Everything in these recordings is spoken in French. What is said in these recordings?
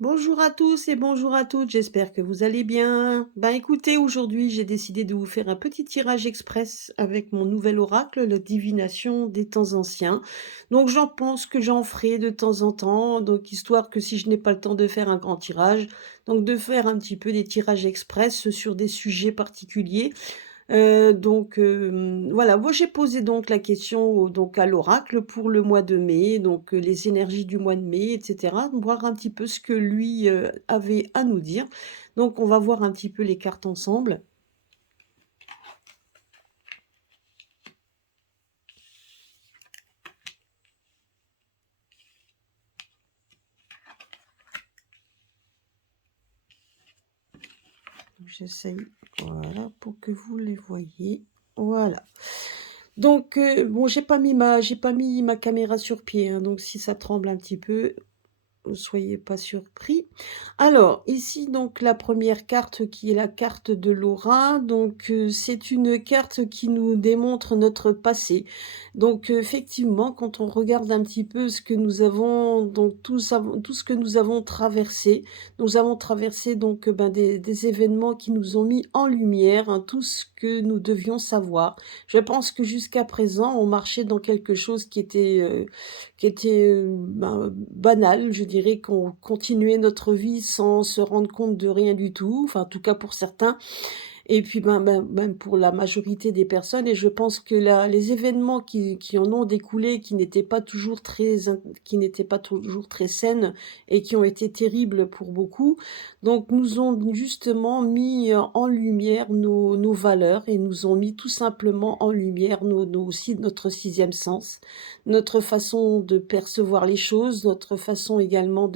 Bonjour à tous et bonjour à toutes, j'espère que vous allez bien. Ben écoutez, aujourd'hui j'ai décidé de vous faire un petit tirage express avec mon nouvel oracle, la divination des temps anciens. Donc j'en pense que j'en ferai de temps en temps, donc histoire que si je n'ai pas le temps de faire un grand tirage, donc de faire un petit peu des tirages express sur des sujets particuliers. Voilà, moi j'ai posé donc la question donc à l'oracle pour le mois de mai, les énergies du mois de mai et cetera, voir un petit peu ce que lui, avait à nous dire. Donc on va voir un petit peu les cartes ensemble. J'essaye, voilà, pour que vous les voyez. Voilà. Bon, j'ai pas mis ma caméra sur pied, hein, donc si ça tremble un petit peu, ne soyez pas surpris. Alors, ici, donc, la première carte qui est la carte de l'aura. C'est une carte qui nous démontre notre passé. Effectivement, quand on regarde un petit peu ce que nous avons, tout ce que nous avons traversé des événements qui nous ont mis en lumière, hein, tout ce que nous devions savoir. Je pense que jusqu'à présent, on marchait dans quelque chose qui était banal, je dirais qu'on continuait notre vie sans se rendre compte de rien du tout, enfin en tout cas pour certains. Et puis, même pour la majorité des personnes, et je pense que la les événements qui en ont découlé, qui n'étaient pas toujours très saines et qui ont été terribles pour beaucoup, donc nous ont justement mis, en lumière nos valeurs, et nous ont mis tout simplement en lumière nos aussi notre sixième sens, notre façon de percevoir les choses, notre façon également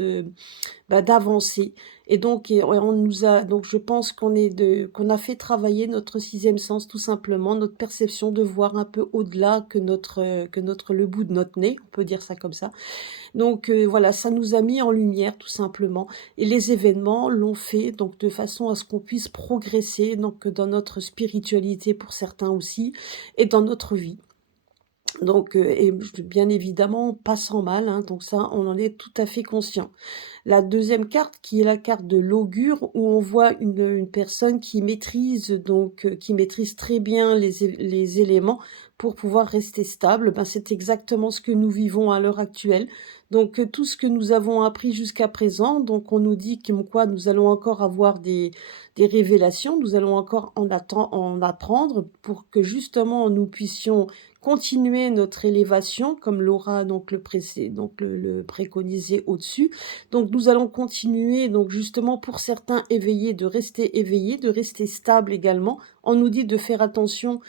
d'avancer. Je pense qu'on a fait travailler notre sixième sens, tout simplement, notre perception de voir un peu au-delà que le bout de notre nez, on peut dire ça comme ça. Voilà, ça nous a mis en lumière tout simplement, et les événements l'ont fait donc de façon à ce qu'on puisse progresser dans notre spiritualité pour certains aussi, et dans notre vie. Bien évidemment pas sans mal, hein, donc ça on en est tout à fait conscient. La deuxième carte qui est la carte de l'augure, où on voit une personne qui maîtrise très bien les éléments pour pouvoir rester stable. Ben, c'est exactement ce que nous vivons à l'heure actuelle. Tout ce que nous avons appris jusqu'à présent, donc on nous dit comme quoi nous allons encore avoir des révélations, nous allons encore en apprendre pour que justement nous puissions continuer notre élévation comme Laura le préconisait au-dessus. Donc nous allons continuer, donc justement pour certains éveillés, de rester stable également. On nous dit de faire attention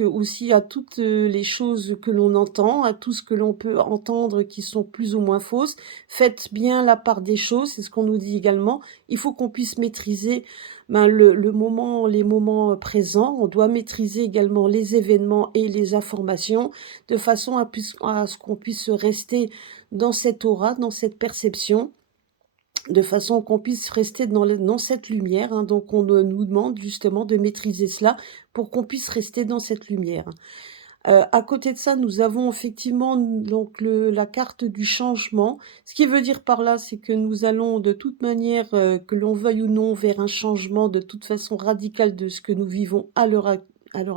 aussi à toutes, les choses que l'on entend, à tout ce que l'on peut entendre qui sont plus ou moins fausses. Faites bien la part des choses, c'est ce qu'on nous dit également. Il faut qu'on puisse maîtriser, les moments, présents. On doit maîtriser également les événements et les informations de façon à ce qu'on puisse rester dans cette aura, dans cette perception, de façon qu'on puisse rester dans cette lumière, hein. Donc on, nous demande justement de maîtriser cela pour qu'on puisse rester dans cette lumière. À côté de ça, nous avons effectivement le la carte du changement. Ce qui veut dire par là, c'est que nous allons de toute manière, que l'on veuille ou non, vers un changement de toute façon radical de ce que nous vivons à l'heure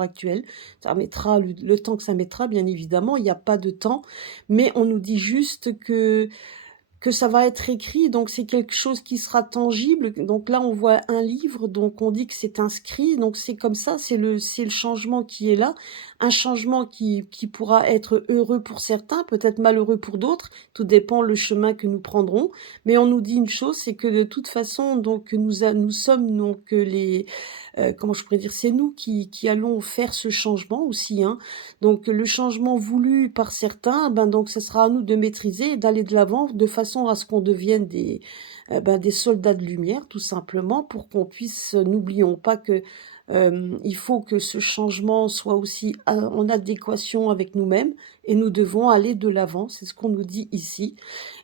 actuelle. Ça mettra le temps que ça mettra, bien évidemment, il n'y a pas de temps, mais on nous dit juste que ça va être écrit, donc c'est quelque chose qui sera tangible. Donc là, on voit un livre, donc on dit que c'est inscrit, donc c'est comme ça, c'est le changement qui est là. Un changement qui pourra être heureux pour certains, peut-être malheureux pour d'autres, tout dépend le chemin que nous prendrons. Mais on nous dit une chose, c'est que de toute façon, nous sommes comment je pourrais dire? C'est nous qui allons faire ce changement aussi, hein. Donc le changement voulu par certains, ce sera à nous de maîtriser et d'aller de l'avant de façon à ce qu'on devienne des soldats de lumière tout simplement, pour qu'on puisse, n'oublions pas que, il faut que ce changement soit aussi a en adéquation avec nous-mêmes, et nous devons aller de l'avant, c'est ce qu'on nous dit ici.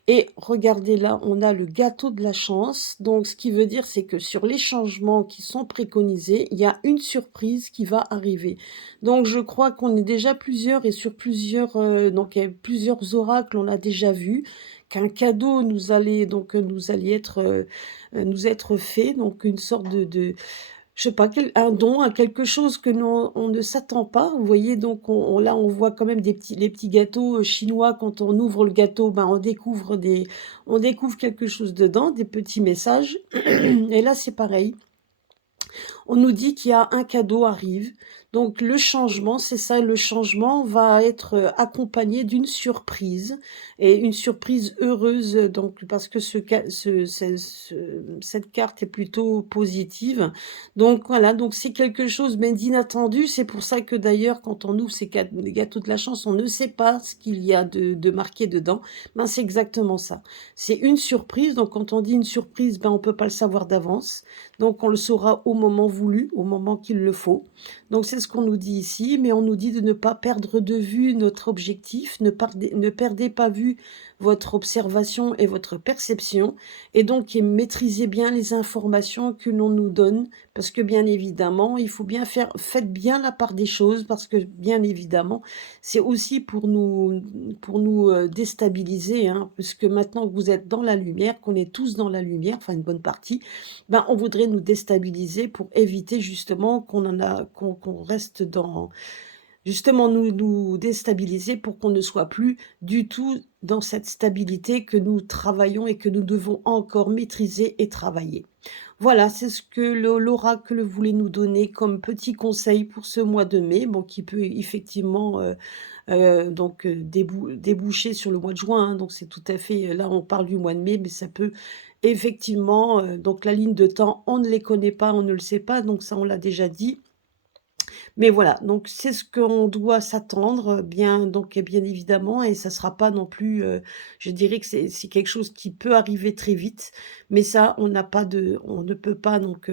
Et regardez là, on a le gâteau de la chance. Donc, ce qui veut dire, c'est que sur les changements qui sont préconisés, il y a une surprise qui va arriver. Donc, je crois qu'on est déjà plusieurs, et sur plusieurs, plusieurs oracles, on l'a déjà vu, qu'un cadeau nous allait être, nous être fait, donc une sorte de je sais pas, un don, un quelque chose que nous on ne s'attend pas. Vous voyez? Donc là, on voit quand même les petits gâteaux, chinois. Quand on ouvre le gâteau, ben, on découvre quelque chose dedans, des petits messages et là, c'est pareil. On nous dit qu'il y a un cadeau arrive. Donc le changement, c'est ça, le changement va être, accompagné d'une surprise et une surprise heureuse, donc parce que cette carte est plutôt positive. Donc voilà, donc c'est quelque chose, mais d'inattendu. C'est pour ça que d'ailleurs, quand on ouvre les gâteaux de la chance, on ne sait pas ce qu'il y a de marqué dedans. Ben, c'est exactement ça. C'est une surprise, donc quand on dit une surprise, ben, on peut pas le savoir d'avance. Donc on le saura au moment voulu, au moment qu'il le faut. Donc c'est ce qu'on nous dit ici, mais on nous dit de ne pas perdre de vue notre objectif, ne perdez pas vue votre observation et votre perception, et donc et maîtrisez bien les informations que l'on nous donne, parce que bien évidemment, il faut bien faites bien la part des choses, parce que bien évidemment, c'est aussi pour nous déstabiliser, hein, puisque maintenant que vous êtes dans la lumière, qu'on est tous dans la lumière, enfin une bonne partie, ben, on voudrait nous déstabiliser pour éviter justement qu'on reste dans justement nous déstabiliser pour qu'on ne soit plus du tout dans cette stabilité que nous travaillons et que nous devons encore maîtriser et travailler. Voilà, c'est ce que l'oracle voulait nous donner comme petit conseil pour ce mois de mai, bon qui peut effectivement, déboucher sur le mois de juin, hein, donc c'est tout à fait, là on parle du mois de mai, mais ça peut effectivement, donc la ligne de temps, on ne les connaît pas, on ne le sait pas, donc ça on l'a déjà dit. Mais voilà, donc c'est ce qu'on doit s'attendre, bien donc bien évidemment, et ça sera pas non plus, je dirais que c'est quelque chose qui peut arriver très vite, mais ça on ne peut pas donc,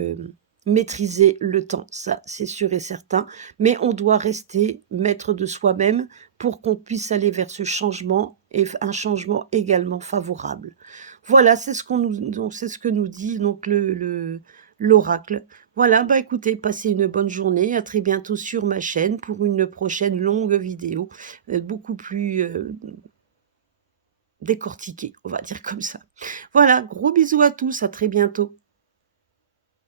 maîtriser le temps, ça c'est sûr et certain, mais on doit rester maître de soi-même pour qu'on puisse aller vers ce changement et un changement également favorable. Voilà, c'est ce que nous dit donc l'oracle. Voilà, bah, écoutez, passez une bonne journée. À très bientôt sur ma chaîne pour une prochaine longue vidéo, beaucoup plus, décortiquée, on va dire comme ça. Voilà, gros bisous à tous, à très bientôt.